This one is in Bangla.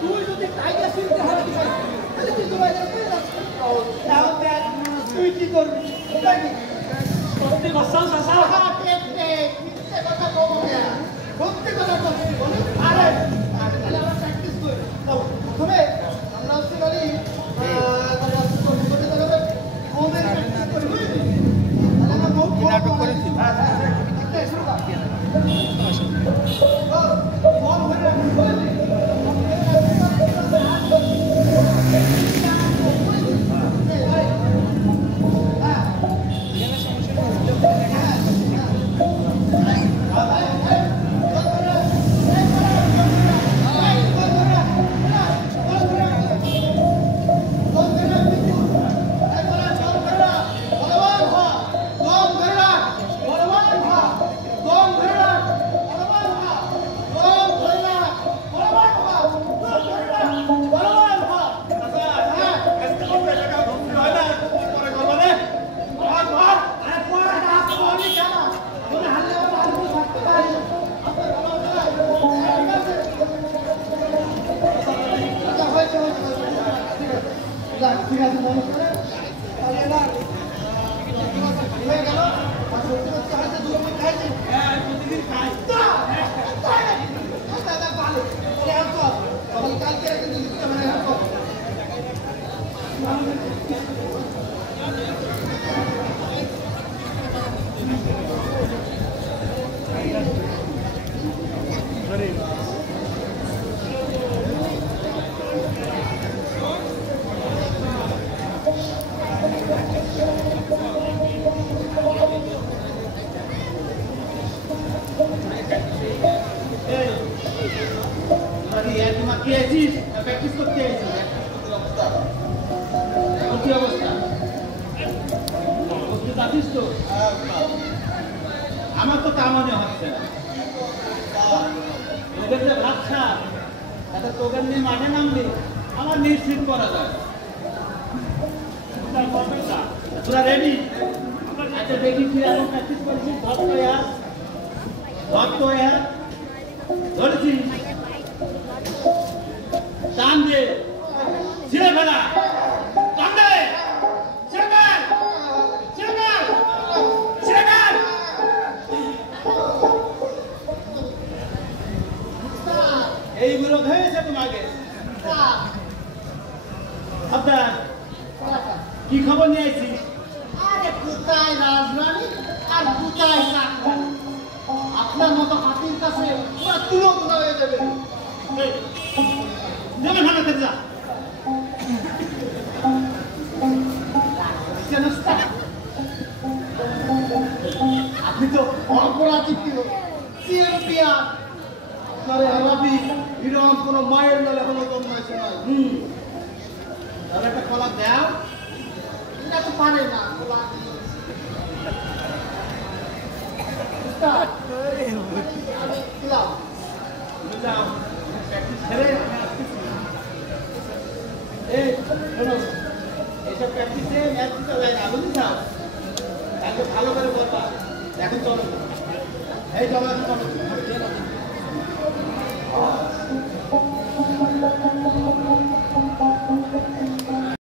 তুই যদি টাইগার সিং করবি উপায় নেই সত্যি কথা চাচা মিথ্যে কথা বলবো না সত্যি কথা বলছি বলি আরে তাহলে আমরা প্র্যাকটিস করি প্রথমে আমরা হচ্ছে বলি নাটক করেছি ঠিক আছে মনে করে হয়ে গেল হয়তো দুটো খাইছি হ্যাঁ প্রতিদিন খাই ভালো কালকে কিন্তু লিখতে মানে প্র্যাকটিস করতে আইছি কি অবস্থা জানিস তো আমার তো তা মনে হচ্ছে না ওদের যে ভাবছা তাতে তোদের নিয়ে মাঠে নামলে আমার নিশ্চিত করা যায় তোরা রেডি আচ্ছা দেখি তুই এখন প্র্যাকটিস করেছিস ধরতো ধরেছি টান দে ছিঁড়ে ফেলা টান দে এইগুলো হয়েছে তোমাকে আপনার কি খবর নিয়ে আইছিস আরে কোথায় রাজরানী আর কোথায় আপনার মতো হাতির কাছে পুরো তুলো হয়ে যাবে আপনি তো অপরাধী এরকম কোন মায়ের নালে হলো জন্মাইছে না তাহলে একটা কলা দাও এটা তো পারে না এইসব প্র্যাকটিসে ম্যাচ দিতে যায় না বুঝলি না একদম ভালো করে বলবা এখন চলো এই জমা